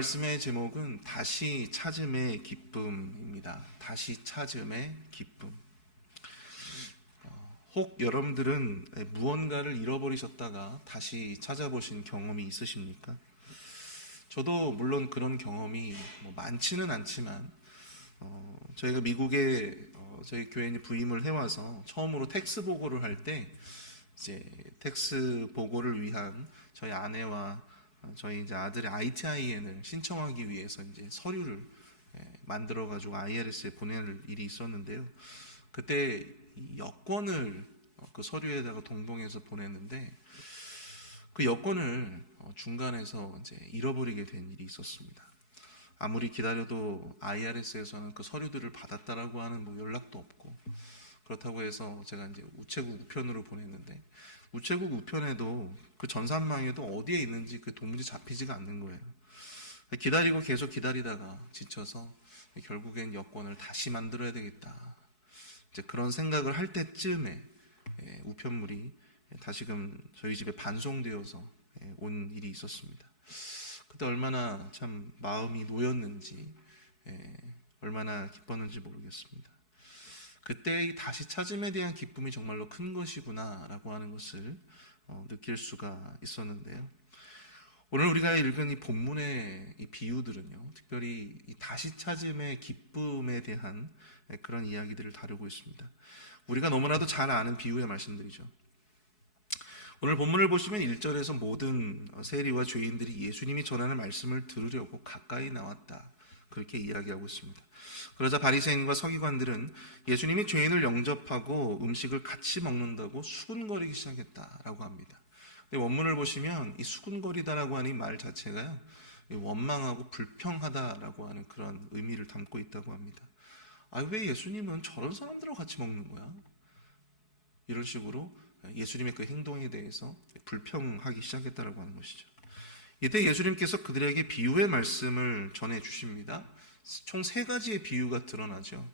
말씀의 제목은 다시 찾음의 기쁨입니다. 다시 찾음의 기쁨. 혹 여러분들은 무언가를 잃어버리셨다가 다시 찾아보신 경험이 있으십니까? 저도 물론 그런 경험이 많지는 않지만 저희가 미국에 저희 교회에 부임을 해와서 처음으로 텍스 보고를 할 때 이제 텍스 보고를 위한 저희 아내와 저희 이제 아들의 ITIN을 신청하기 위해서 이제 서류를 만들어가지고 IRS에 보낼 일이 있었는데요. 그때 이 여권을 그 서류에다가 동봉해서 보냈는데 그 여권을 중간에서 이제 잃어버리게 된 일이 있었습니다. 아무리 기다려도 IRS에서는 그 서류들을 받았다라고 하는 연락도 없고, 그렇다고 해서 제가 이제 우체국 우편으로 보냈는데 우체국 우편에도 그 전산망에도 어디에 있는지 그 도무지 잡히지가 않는 거예요. 기다리고 계속 기다리다가 지쳐서 결국엔 여권을 다시 만들어야 되겠다, 이제 그런 생각을 할 때쯤에 우편물이 다시금 저희 집에 반송되어서 온 일이 있었습니다. 그때 얼마나 참 마음이 놓였는지, 얼마나 기뻤는지 모르겠습니다. 그때 이 다시 찾음에 대한 기쁨이 정말로 큰 것이구나 라고 하는 것을 느낄 수가 있었는데요. 오늘 우리가 읽은 이 본문의 이 비유들은요, 특별히 이 다시 찾음의 기쁨에 대한 그런 이야기들을 다루고 있습니다. 우리가 너무나도 잘 아는 비유의 말씀들이죠. 오늘 본문을 보시면 1절에서 모든 세리와 죄인들이 예수님이 전하는 말씀을 들으려고 가까이 나왔다, 그렇게 이야기하고 있습니다. 그러자 바리새인과 서기관들은 예수님이 죄인을 영접하고 음식을 같이 먹는다고 수군거리기 시작했다라고 합니다. 근데 원문을 보시면 이 수군거리다라고 하는 이 말 자체가요, 원망하고 불평하다라고 하는 그런 의미를 담고 있다고 합니다. 왜 예수님은 저런 사람들하고 같이 먹는 거야? 이런 식으로 예수님의 그 행동에 대해서 불평하기 시작했다라고 하는 것이죠. 이때 예수님께서 그들에게 비유의 말씀을 전해 주십니다. 총 3가지의 비유가 드러나죠.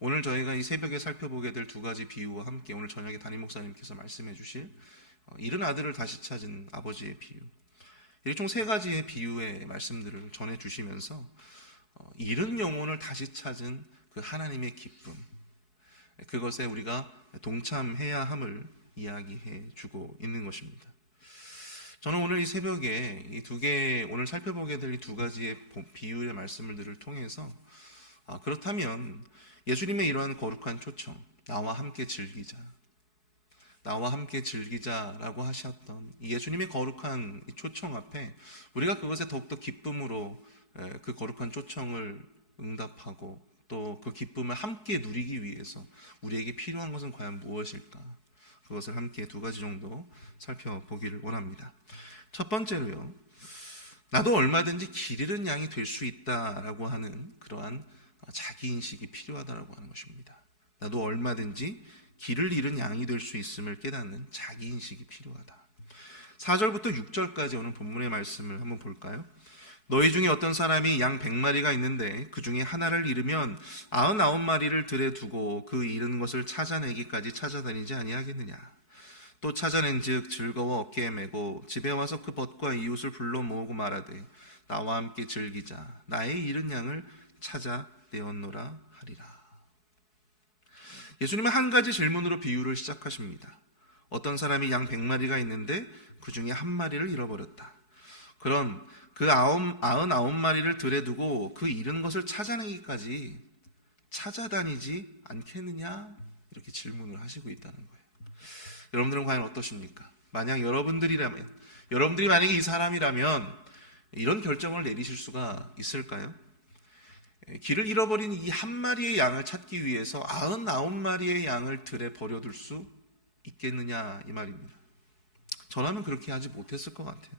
오늘 저희가 이 새벽에 살펴보게 될 2가지 비유와 함께 오늘 저녁에 담임 목사님께서 말씀해 주실 잃은 아들을 다시 찾은 아버지의 비유, 이렇게 총 3가지의 비유의 말씀들을 전해 주시면서 잃은 영혼을 다시 찾은 그 하나님의 기쁨, 그것에 우리가 동참해야 함을 이야기해 주고 있는 것입니다. 저는 오늘 이 새벽에 이 2개, 오늘 살펴보게 될 이 2가지의 비유의 말씀들을 통해서 그렇다면 예수님의 이러한 거룩한 초청, 나와 함께 즐기자, 나와 함께 즐기자라고 하셨던 이 예수님의 거룩한 이 초청 앞에 우리가 그것에 더욱더 기쁨으로 그 거룩한 초청을 응답하고 또 그 기쁨을 함께 누리기 위해서 우리에게 필요한 것은 과연 무엇일까? 그것을 함께 2가지 정도 살펴보기를 원합니다. 첫 번째로요, 나도 얼마든지 길 잃은 양이 될 수 있다라고 하는 그러한 자기인식이 필요하다라고 하는 것입니다. 나도 얼마든지 길을 잃은 양이 될 수 있음을 깨닫는 자기인식이 필요하다. 4절부터 6절까지 오늘 본문의 말씀을 한번 볼까요? 너희 중에 어떤 사람이 양 100마리가 있는데 그 중에 하나를 잃으면 99마리를 들에 두고 그 잃은 것을 찾아내기까지 찾아다니지 아니하겠느냐? 또 찾아낸즉 즐거워 어깨에 메고 집에 와서 그 벗과 이웃을 불러 모으고 말하되 나와 함께 즐기자, 나의 잃은 양을 찾아내었노라 하리라. 예수님은 한 가지 질문으로 비유를 시작하십니다. 어떤 사람이 양 100마리가 있는데 그 중에 한 마리를 잃어버렸다. 그럼 그 99마리를 들에 두고 그 잃은 것을 찾아내기까지 찾아다니지 않겠느냐? 이렇게 질문을 하시고 있다는 거예요. 여러분들은 과연 어떠십니까? 만약 여러분들이 만약에 이 사람이라면 이런 결정을 내리실 수가 있을까요? 길을 잃어버린 이 한 마리의 양을 찾기 위해서 99마리의 양을 들에 버려둘 수 있겠느냐, 이 말입니다. 저라면 그렇게 하지 못했을 것 같아요.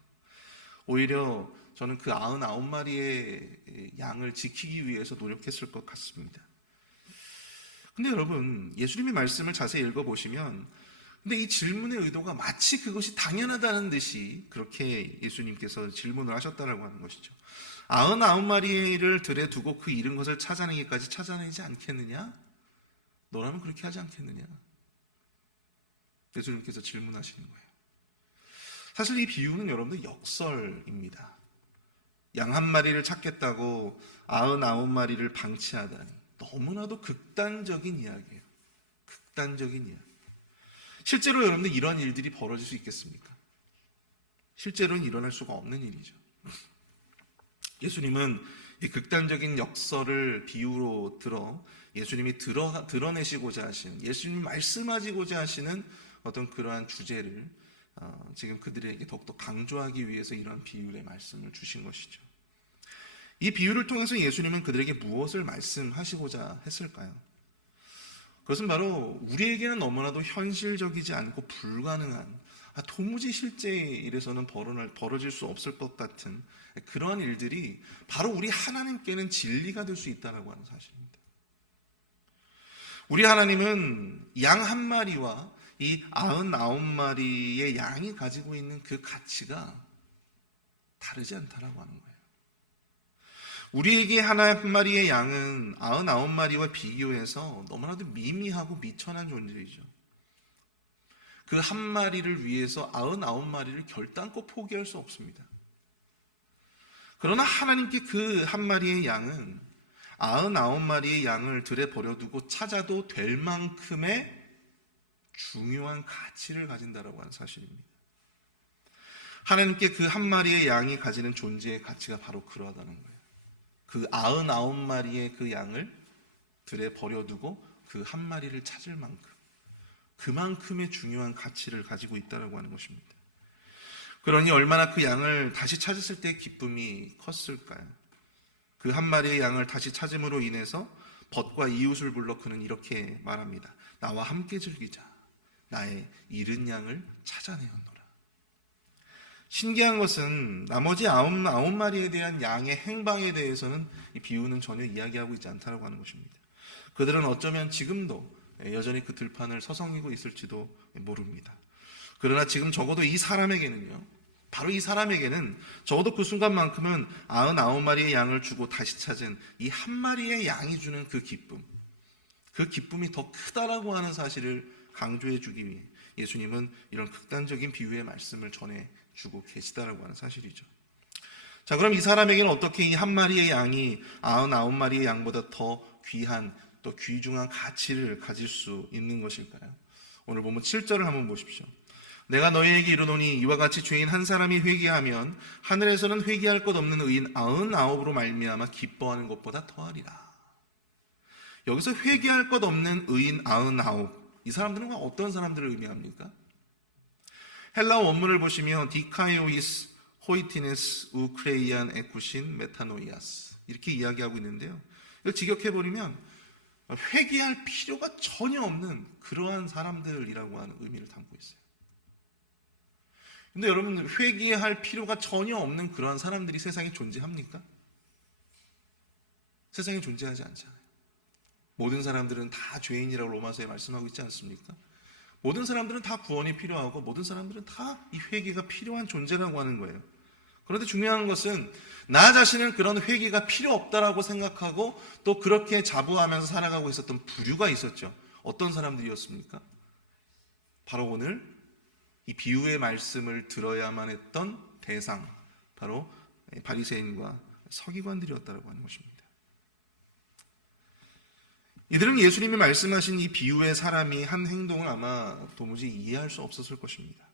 오히려 저는 그 99마리의 양을 지키기 위해서 노력했을 것 같습니다. 근데 여러분, 예수님의 말씀을 자세히 읽어보시면 근데 이 질문의 의도가 마치 그것이 당연하다는 듯이 그렇게 예수님께서 질문을 하셨다라고 하는 것이죠. 99마리를 들에 두고 그 잃은 것을 찾아내기까지 찾아내지 않겠느냐? 너라면 그렇게 하지 않겠느냐? 예수님께서 질문하시는 거예요. 사실 이 비유는 여러분들 역설입니다. 양 한 마리를 찾겠다고 99마리를 방치하다니 너무나도 극단적인 이야기예요. 극단적인 이야기. 실제로 여러분들 이런 일들이 벌어질 수 있겠습니까? 실제로는 일어날 수가 없는 일이죠. 예수님은 이 극단적인 역설을 비유로 들어 예수님이 드러내시고자 하시는, 예수님이 말씀하시고자 하시는 어떤 그러한 주제를 지금 그들에게 더욱더 강조하기 위해서 이런 비유의 말씀을 주신 것이죠. 이 비유를 통해서 예수님은 그들에게 무엇을 말씀하시고자 했을까요? 그것은 바로 우리에게는 너무나도 현실적이지 않고 불가능한, 도무지 실제 일에서는 벌어질 수 없을 것 같은 그러한 일들이 바로 우리 하나님께는 진리가 될 수 있다고 하는 사실입니다. 우리 하나님은 양 한 마리와 이 99마리의 양이 가지고 있는 그 가치가 다르지 않다라고 하는 거예요. 우리에게 하나 한 마리의 양은 99마리와 비교해서 너무나도 미미하고 미천한 존재이죠. 그 한 마리를 위해서 99마리를 결단코 포기할 수 없습니다. 그러나 하나님께 그 한 마리의 양은 99마리의 양을 들에 버려두고 찾아도 될 만큼의 중요한 가치를 가진다라고 하는 사실입니다. 하나님께 그 한 마리의 양이 가지는 존재의 가치가 바로 그러하다는 거예요. 그 99마리의 그 양을 들에 버려두고 그 한 마리를 찾을 만큼, 그만큼의 중요한 가치를 가지고 있다고 하는 것입니다. 그러니 얼마나 그 양을 다시 찾았을 때 기쁨이 컸을까요? 그 한 마리의 양을 다시 찾음으로 인해서 벗과 이웃을 불러 그는 이렇게 말합니다. 나와 함께 즐기자. 나의 잃은 양을 찾아내었노라. 신기한 것은 나머지 99마리에 대한 양의 행방에 대해서는 이 비유는 전혀 이야기하고 있지 않다고 하는 것입니다. 그들은 어쩌면 지금도 여전히 그 들판을 서성이고 있을지도 모릅니다. 그러나 지금 적어도 이 사람에게는요, 바로 이 사람에게는 적어도 그 순간만큼은 99마리의 양을 주고 다시 찾은 이 한 마리의 양이 주는 그 기쁨이 더 크다라고 하는 사실을 강조해 주기 위해 예수님은 이런 극단적인 비유의 말씀을 전해주고 계시다라고 하는 사실이죠. 자, 그럼 이 사람에게는 어떻게 이 한 마리의 양이 99마리의 양보다 더 귀한, 또 귀중한 가치를 가질 수 있는 것일까요? 오늘 보면 7절을 한번 보십시오. 내가 너희에게 이르노니 이와 같이 죄인 한 사람이 회개하면 하늘에서는 회개할 것 없는 의인 99으로 말미암아 기뻐하는 것보다 더하리라. 여기서 회개할 것 없는 의인 99, 이 사람들은 어떤 사람들을 의미합니까? 헬라어 원문을 보시면 디카이오이스 호이티네스 우크레이안 에쿠신 메타노이아스 이렇게 이야기하고 있는데요. 이걸 직역해버리면 회개할 필요가 전혀 없는 그러한 사람들이라고 하는 의미를 담고 있어요. 근데 여러분, 회개할 필요가 전혀 없는 그러한 사람들이 세상에 존재합니까? 세상에 존재하지 않잖아요. 모든 사람들은 다 죄인이라고 로마서에 말씀하고 있지 않습니까? 모든 사람들은 다 구원이 필요하고 모든 사람들은 다 이 회개가 필요한 존재라고 하는 거예요. 그런데 중요한 것은 나 자신은 그런 회개가 필요 없다라고 생각하고 또 그렇게 자부하면서 살아가고 있었던 부류가 있었죠. 어떤 사람들이었습니까? 바로 오늘 이 비유의 말씀을 들어야만 했던 대상, 바로 바리새인과 서기관들이었다라고 하는 것입니다. 이들은 예수님이 말씀하신 이 비유의 사람이 한 행동을 아마 도무지 이해할 수 없었을 것입니다.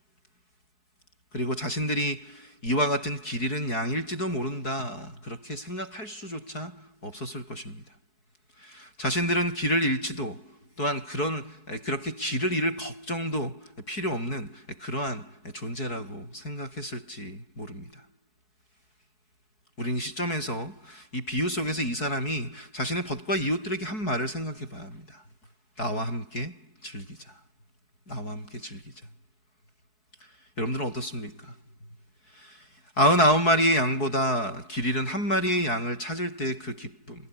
그리고 자신들이 이와 같은 길 잃은 양일지도 모른다, 그렇게 생각할 수조차 없었을 것입니다. 자신들은 길을 잃지도 또한 그렇게 길을 잃을 걱정도 필요 없는 그러한 존재라고 생각했을지 모릅니다. 우리는 이 시점에서 이 비유 속에서 이 사람이 자신의 벗과 이웃들에게 한 말을 생각해 봐야 합니다. 나와 함께 즐기자. 나와 함께 즐기자. 여러분들은 어떻습니까? 99마리의 양보다 길 잃은 한 마리의 양을 찾을 때의 그 기쁨,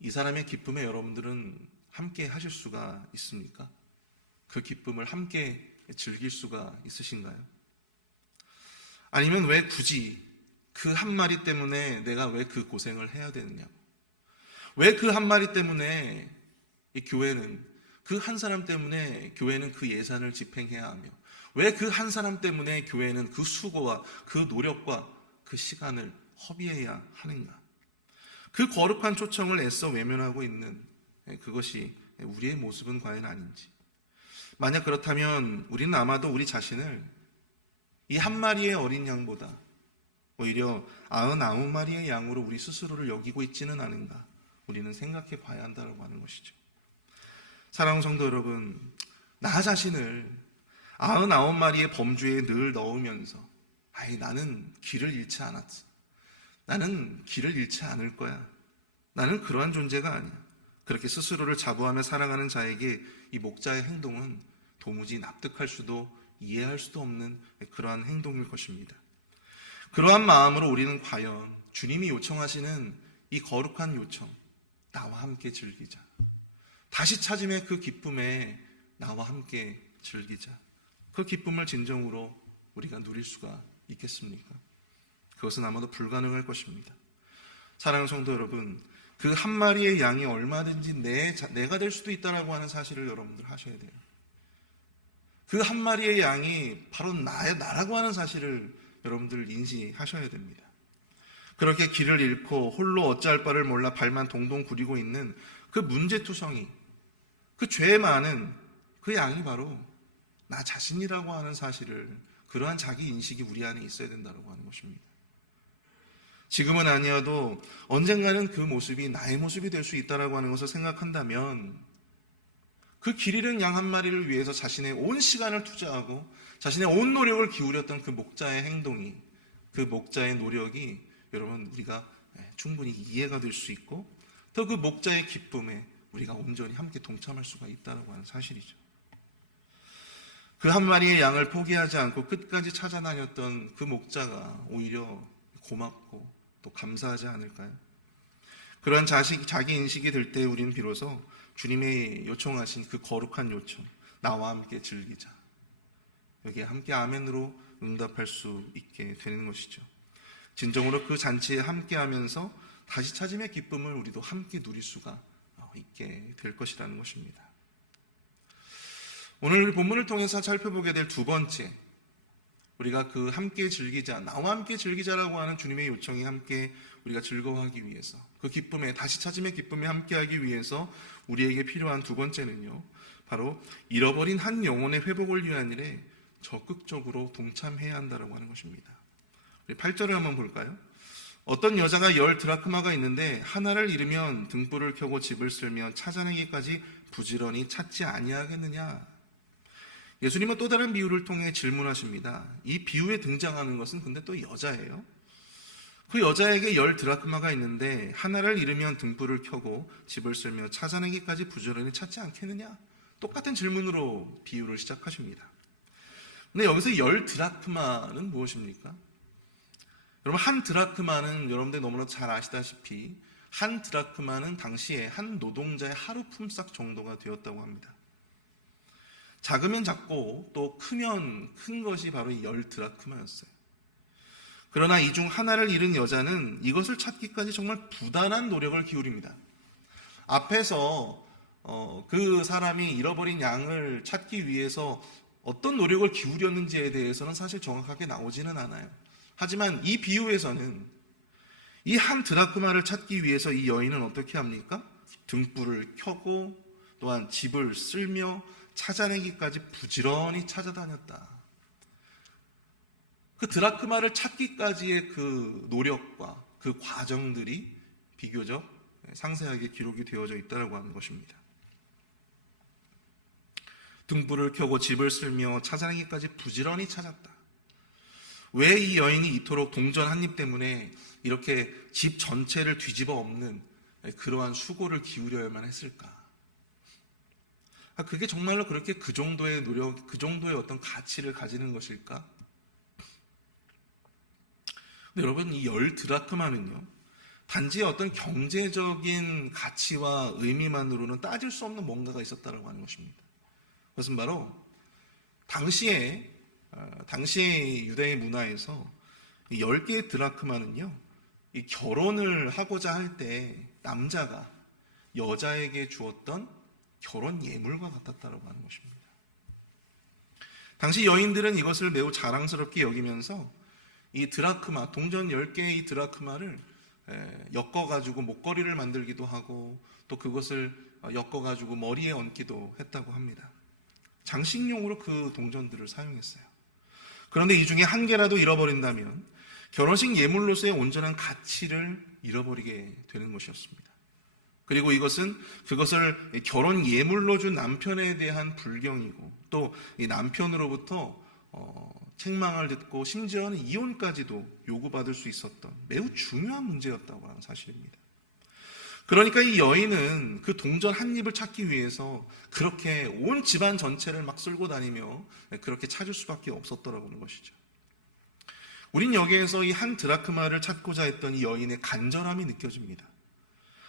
이 사람의 기쁨에 여러분들은 함께 하실 수가 있습니까? 그 기쁨을 함께 즐길 수가 있으신가요? 아니면 왜 굳이 그 한 마리 때문에 내가 왜 그 고생을 해야 되느냐고, 왜 그 한 마리 때문에 이 교회는, 그 한 사람 때문에 교회는 그 예산을 집행해야 하며, 왜 그 한 사람 때문에 교회는 그 수고와 그 노력과 그 시간을 허비해야 하는가? 그 거룩한 초청을 애써 외면하고 있는 그것이 우리의 모습은 과연 아닌지. 만약 그렇다면 우리는 아마도 우리 자신을 이 한 마리의 어린 양보다 오히려 99마리의 양으로 우리 스스로를 여기고 있지는 않은가, 우리는 생각해 봐야 한다고 하는 것이죠. 사랑하는 성도 여러분, 나 자신을 99마리의 범주에 늘 넣으면서 나는 길을 잃지 않았어, 나는 길을 잃지 않을 거야, 나는 그러한 존재가 아니야, 그렇게 스스로를 자부하며 살아가는 자에게 이 목자의 행동은 도무지 납득할 수도 이해할 수도 없는 그러한 행동일 것입니다. 그러한 마음으로 우리는 과연 주님이 요청하시는 이 거룩한 요청, 나와 함께 즐기자, 다시 찾음의 그 기쁨에 나와 함께 즐기자, 그 기쁨을 진정으로 우리가 누릴 수가 있겠습니까? 그것은 아마도 불가능할 것입니다. 사랑하는 성도 여러분, 그 한 마리의 양이 얼마든지 내가 될 수도 있다라고 하는 사실을 여러분들 하셔야 돼요. 그 한 마리의 양이 바로 나라고 하는 사실을 여러분들 인지하셔야 됩니다. 그렇게 길을 잃고 홀로 어찌할 바를 몰라 발만 동동 구리고 있는 그 문제투성이, 그 죄 많은 그 양이 바로 나 자신이라고 하는 사실을, 그러한 자기 인식이 우리 안에 있어야 된다고 하는 것입니다. 지금은 아니어도 언젠가는 그 모습이 나의 모습이 될 수 있다고 하는 것을 생각한다면 그 길 잃은 양 한 마리를 위해서 자신의 온 시간을 투자하고 자신의 온 노력을 기울였던 그 목자의 행동이, 그 목자의 노력이 여러분 우리가 충분히 이해가 될 수 있고 또 그 목자의 기쁨에 우리가 온전히 함께 동참할 수가 있다고 하는 사실이죠. 그 한 마리의 양을 포기하지 않고 끝까지 찾아다녔던 그 목자가 오히려 고맙고 또 감사하지 않을까요? 그러한 자기 인식이 들 때 우리는 비로소 주님의 요청하신 그 거룩한 요청, 나와 함께 즐기자, 여기에 함께 아멘으로 응답할 수 있게 되는 것이죠. 진정으로 그 잔치에 함께하면서 다시 찾음의 기쁨을 우리도 함께 누릴 수가 있게 될 것이라는 것입니다. 오늘 본문을 통해서 살펴보게 될 두 번째, 우리가 그 함께 즐기자, 나와 함께 즐기자라고 하는 주님의 요청이 함께 우리가 즐거워하기 위해서, 그 기쁨에, 다시 찾음의 기쁨에 함께하기 위해서 우리에게 필요한 두 번째는요, 바로 잃어버린 한 영혼의 회복을 위한 일에 적극적으로 동참해야 한다고 하는 것입니다. 8절을 한번 볼까요? 어떤 여자가 10드라크마가 있는데 하나를 잃으면 등불을 켜고 집을 쓸며 찾아내기까지 부지런히 찾지 아니하겠느냐. 예수님은 또 다른 비유를 통해 질문하십니다. 이 비유에 등장하는 것은 근데 또 여자예요. 그 여자에게 10드라크마가 있는데 하나를 잃으면 등불을 켜고 집을 쓸며 찾아내기까지 부지런히 찾지 않겠느냐. 똑같은 질문으로 비유를 시작하십니다. 근데 여기서 10드라크마는 무엇입니까? 여러분, 한 드라크마는 여러분들 너무나 잘 아시다시피 한 드라크마는 당시에 한 노동자의 하루 품삯 정도가 되었다고 합니다. 작으면 작고 또 크면 큰 것이 바로 이 10드라크마였어요. 그러나 이 중 하나를 잃은 여자는 이것을 찾기까지 정말 부단한 노력을 기울입니다. 앞에서 그 사람이 잃어버린 양을 찾기 위해서 어떤 노력을 기울였는지에 대해서는 사실 정확하게 나오지는 않아요. 하지만 이 비유에서는 이 한 드라크마를 찾기 위해서 이 여인은 어떻게 합니까? 등불을 켜고 또한 집을 쓸며 찾아내기까지 부지런히 찾아다녔다. 그 드라크마를 찾기까지의 그 노력과 그 과정들이 비교적 상세하게 기록이 되어져 있다고 하는 것입니다. 등불을 켜고 집을 쓸며 찾아내기까지 부지런히 찾았다. 왜 이 여인이 이토록 동전 한 입 때문에 이렇게 집 전체를 뒤집어 엎는 그러한 수고를 기울여야만 했을까? 그게 정말로 그렇게 그 정도의 노력, 그 정도의 어떤 가치를 가지는 것일까? 근데 여러분, 이 10드라크마는요, 단지 어떤 경제적인 가치와 의미만으로는 따질 수 없는 뭔가가 있었다고 하는 것입니다. 그것은 바로 당시의 유대의 문화에서 이 10개의 드라크마는요, 이 결혼을 하고자 할 때 남자가 여자에게 주었던 결혼 예물과 같았다고 하는 것입니다. 당시 여인들은 이것을 매우 자랑스럽게 여기면서 이 드라크마, 동전 10개의 이 드라크마를 엮어가지고 목걸이를 만들기도 하고 또 그것을 엮어가지고 머리에 얹기도 했다고 합니다. 장식용으로 그 동전들을 사용했어요. 그런데 이 중에 한 개라도 잃어버린다면 결혼식 예물로서의 온전한 가치를 잃어버리게 되는 것이었습니다. 그리고 이것은 그것을 결혼 예물로 준 남편에 대한 불경이고 또 이 남편으로부터 책망을 듣고 심지어는 이혼까지도 요구받을 수 있었던 매우 중요한 문제였다고 하는 사실입니다. 그러니까 이 여인은 그 동전 한 입을 찾기 위해서 그렇게 온 집안 전체를 막 쓸고 다니며 그렇게 찾을 수밖에 없었더라고는 것이죠. 우린 여기에서 이 한 드라크마를 찾고자 했던 이 여인의 간절함이 느껴집니다.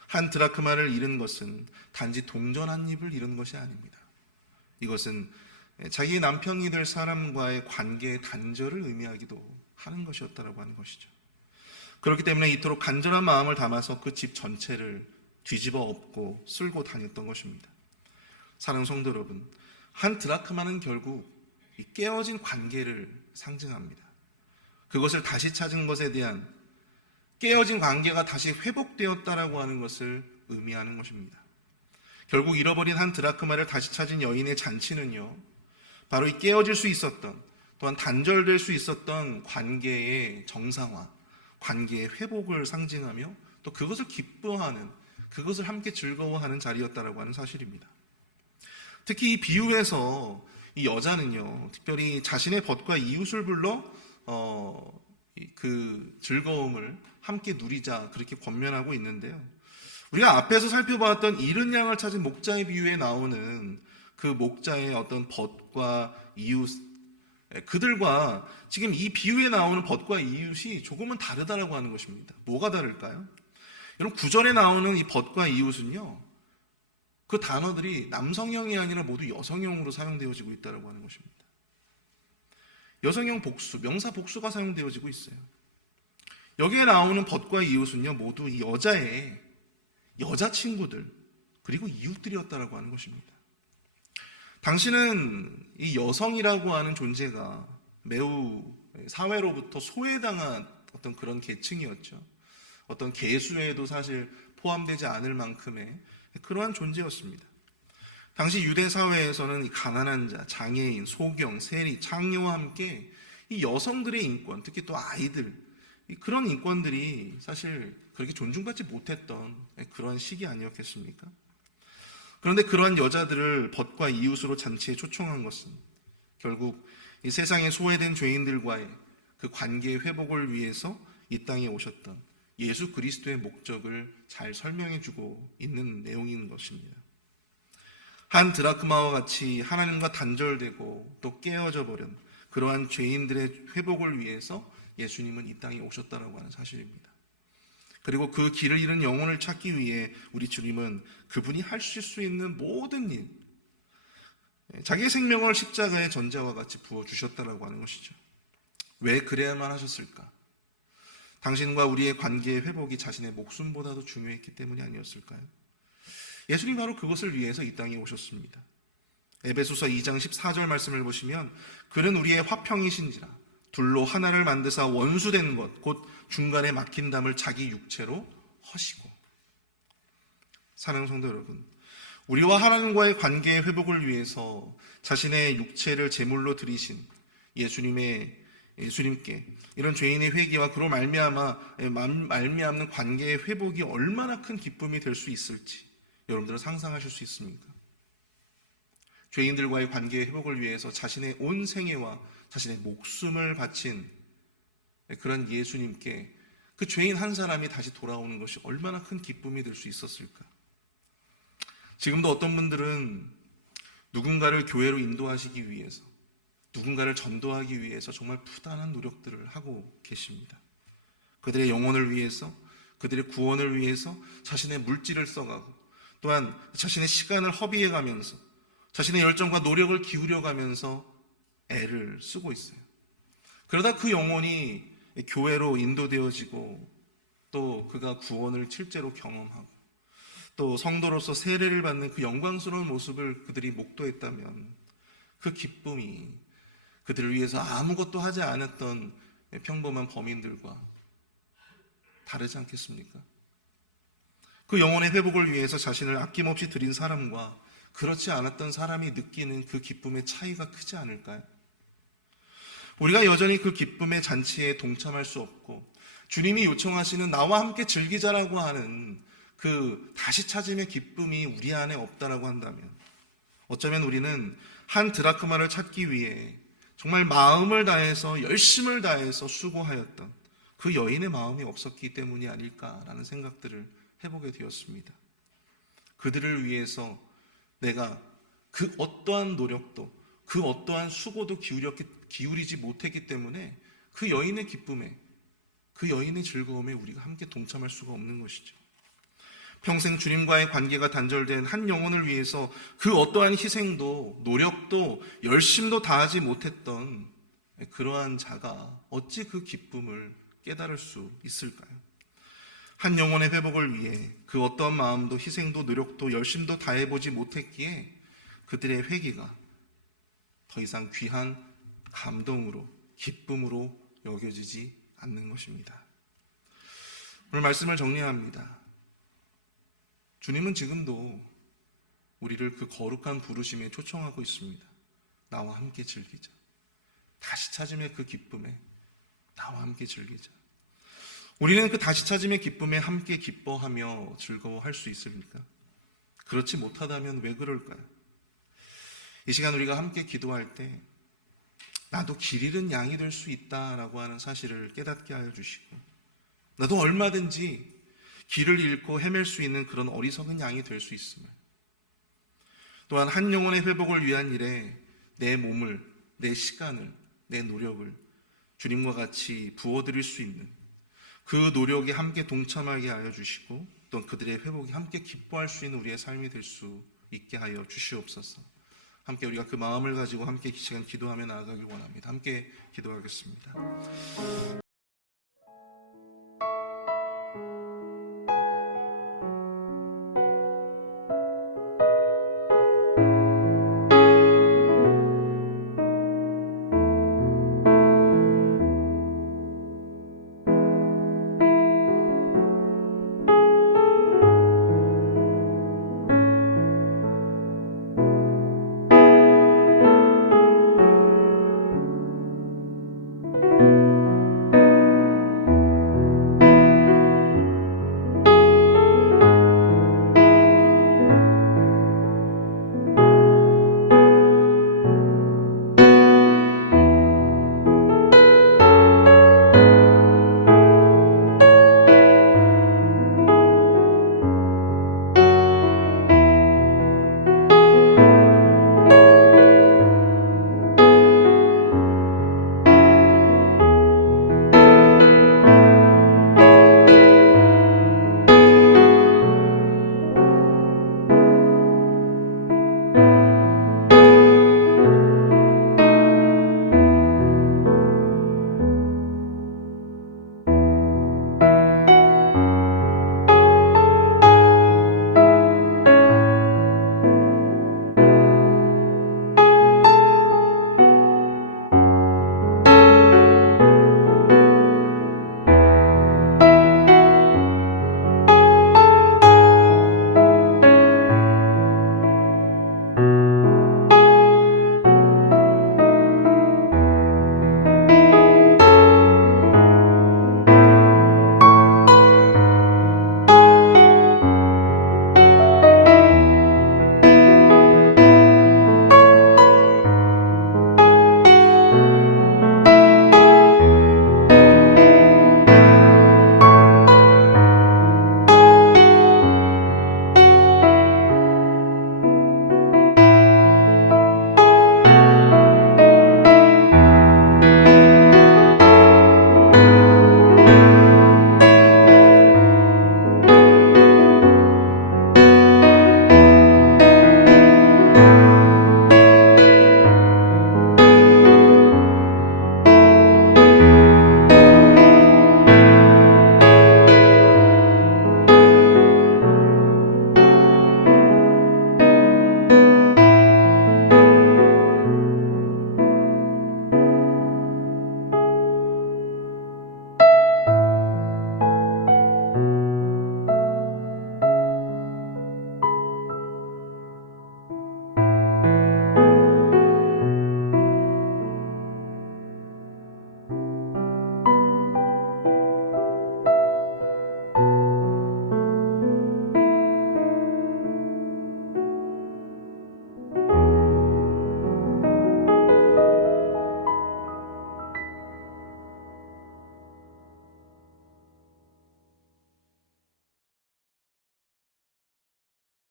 한 드라크마를 잃은 것은 단지 동전 한 입을 잃은 것이 아닙니다. 이것은 자기 남편이 될 사람과의 관계의 단절을 의미하기도 하는 것이었다라고 하는 것이죠. 그렇기 때문에 이토록 간절한 마음을 담아서 그 집 전체를 뒤집어 엎고 쓸고 다녔던 것입니다. 사랑하는 성도 여러분, 한 드라크마는 결국 이 깨어진 관계를 상징합니다. 그것을 다시 찾은 것에 대한 깨어진 관계가 다시 회복되었다라고 하는 것을 의미하는 것입니다. 결국 잃어버린 한 드라크마를 다시 찾은 여인의 잔치는요, 바로 이 깨어질 수 있었던 또한 단절될 수 있었던 관계의 정상화, 관계의 회복을 상징하며 또 그것을 기뻐하는, 그것을 함께 즐거워하는 자리였다라고 하는 사실입니다. 특히 이 비유에서 이 여자는요, 특별히 자신의 벗과 이웃을 불러 그 즐거움을 함께 누리자 그렇게 권면하고 있는데요. 우리가 앞에서 살펴봤던 잃은 양을 찾은 목자의 비유에 나오는 그 목자의 어떤 벗과 이웃, 그들과 지금 이 비유에 나오는 벗과 이웃이 조금은 다르다라고 하는 것입니다. 뭐가 다를까요? 여러분, 9절에 나오는 이 벗과 이웃은요, 그 단어들이 남성형이 아니라 모두 여성형으로 사용되어지고 있다라고 하는 것입니다. 여성형 복수, 명사 복수가 사용되어지고 있어요. 여기에 나오는 벗과 이웃은요, 모두 이 여자의 여자친구들 그리고 이웃들이었다라고 하는 것입니다. 당신은 이 여성이라고 하는 존재가 매우 사회로부터 소외당한 어떤 그런 계층이었죠. 어떤 계수에도 사실 포함되지 않을 만큼의 그러한 존재였습니다. 당시 유대 사회에서는 이 가난한 자, 장애인, 소경, 세리, 창녀와 함께 이 여성들의 인권, 특히 또 아이들, 그런 인권들이 사실 그렇게 존중받지 못했던 그런 시기 아니었겠습니까? 그런데 그러한 여자들을 벗과 이웃으로 잔치에 초청한 것은 결국 이 세상에 소외된 죄인들과의 그 관계의 회복을 위해서 이 땅에 오셨던 예수 그리스도의 목적을 잘 설명해주고 있는 내용인 것입니다. 한 드라크마와 같이 하나님과 단절되고 또 깨어져 버린 그러한 죄인들의 회복을 위해서 예수님은 이 땅에 오셨다라고 하는 사실입니다. 그리고 그 길을 잃은 영혼을 찾기 위해 우리 주님은 그분이 하실 수 있는 모든 일, 자기의 생명을 십자가의 전자와 같이 부어주셨다라고 하는 것이죠. 왜 그래야만 하셨을까? 당신과 우리의 관계의 회복이 자신의 목숨보다도 중요했기 때문이 아니었을까요? 예수님 바로 그것을 위해서 이 땅에 오셨습니다. 에베소서 2장 14절 말씀을 보시면 그는 우리의 화평이신지라 둘로 하나를 만드사 원수된 것 곧 중간에 막힌 담을 자기 육체로 허시고. 사랑하는 성도 여러분, 우리와 하나님과의 관계의 회복을 위해서 자신의 육체를 제물로 드리신 예수님께 이런 죄인의 회개와 그로 말미암는 관계의 회복이 얼마나 큰 기쁨이 될 수 있을지 여러분들은 상상하실 수 있습니까? 죄인들과의 관계의 회복을 위해서 자신의 온 생애와 자신의 목숨을 바친 그런 예수님께 그 죄인 한 사람이 다시 돌아오는 것이 얼마나 큰 기쁨이 될 수 있었을까? 지금도 어떤 분들은 누군가를 교회로 인도하시기 위해서, 누군가를 전도하기 위해서 정말 부단한 노력들을 하고 계십니다. 그들의 영혼을 위해서, 그들의 구원을 위해서 자신의 물질을 써가고 또한 자신의 시간을 허비해가면서 자신의 열정과 노력을 기울여가면서 애를 쓰고 있어요. 그러다 그 영혼이 교회로 인도되어지고 또 그가 구원을 실제로 경험하고 또 성도로서 세례를 받는 그 영광스러운 모습을 그들이 목도했다면 그 기쁨이 그들을 위해서 아무것도 하지 않았던 평범한 범인들과 다르지 않겠습니까? 그 영혼의 회복을 위해서 자신을 아낌없이 드린 사람과 그렇지 않았던 사람이 느끼는 그 기쁨의 차이가 크지 않을까요? 우리가 여전히 그 기쁨의 잔치에 동참할 수 없고 주님이 요청하시는 나와 함께 즐기자라고 하는 그 다시 찾음의 기쁨이 우리 안에 없다라고 한다면 어쩌면 우리는 한 드라크마를 찾기 위해 정말 마음을 다해서 열심을 다해서 수고하였던 그 여인의 마음이 없었기 때문이 아닐까라는 생각들을 해보게 되었습니다. 그들을 위해서 내가 그 어떠한 노력도 그 어떠한 수고도 기울이지 못했기 때문에 그 여인의 기쁨에 그 여인의 즐거움에 우리가 함께 동참할 수가 없는 것이죠. 평생 주님과의 관계가 단절된 한 영혼을 위해서 그 어떠한 희생도 노력도 열심도 다하지 못했던 그러한 자가 어찌 그 기쁨을 깨달을 수 있을까요? 한 영혼의 회복을 위해 그 어떠한 마음도 희생도 노력도 열심도 다해보지 못했기에 그들의 회개가 더 이상 귀한 감동으로 기쁨으로 여겨지지 않는 것입니다. 오늘 말씀을 정리합니다. 주님은 지금도 우리를 그 거룩한 부르심에 초청하고 있습니다. 나와 함께 즐기자. 다시 찾음의 그 기쁨에 나와 함께 즐기자. 우리는 그 다시 찾음의 기쁨에 함께 기뻐하며 즐거워할 수 있습니까? 그렇지 못하다면 왜 그럴까요? 이 시간 우리가 함께 기도할 때 나도 길 잃은 양이 될 수 있다라고 하는 사실을 깨닫게 하여 주시고 나도 얼마든지 길을 잃고 헤맬 수 있는 그런 어리석은 양이 될 수 있음을, 또한 한 영혼의 회복을 위한 일에 내 몸을, 내 시간을, 내 노력을 주님과 같이 부어드릴 수 있는 그 노력에 함께 동참하게 하여 주시고 또 그들의 회복이 함께 기뻐할 수 있는 우리의 삶이 될 수 있게 하여 주시옵소서. 함께 우리가 그 마음을 가지고 함께 이 시간 기도하며 나아가길 원합니다. 함께 기도하겠습니다.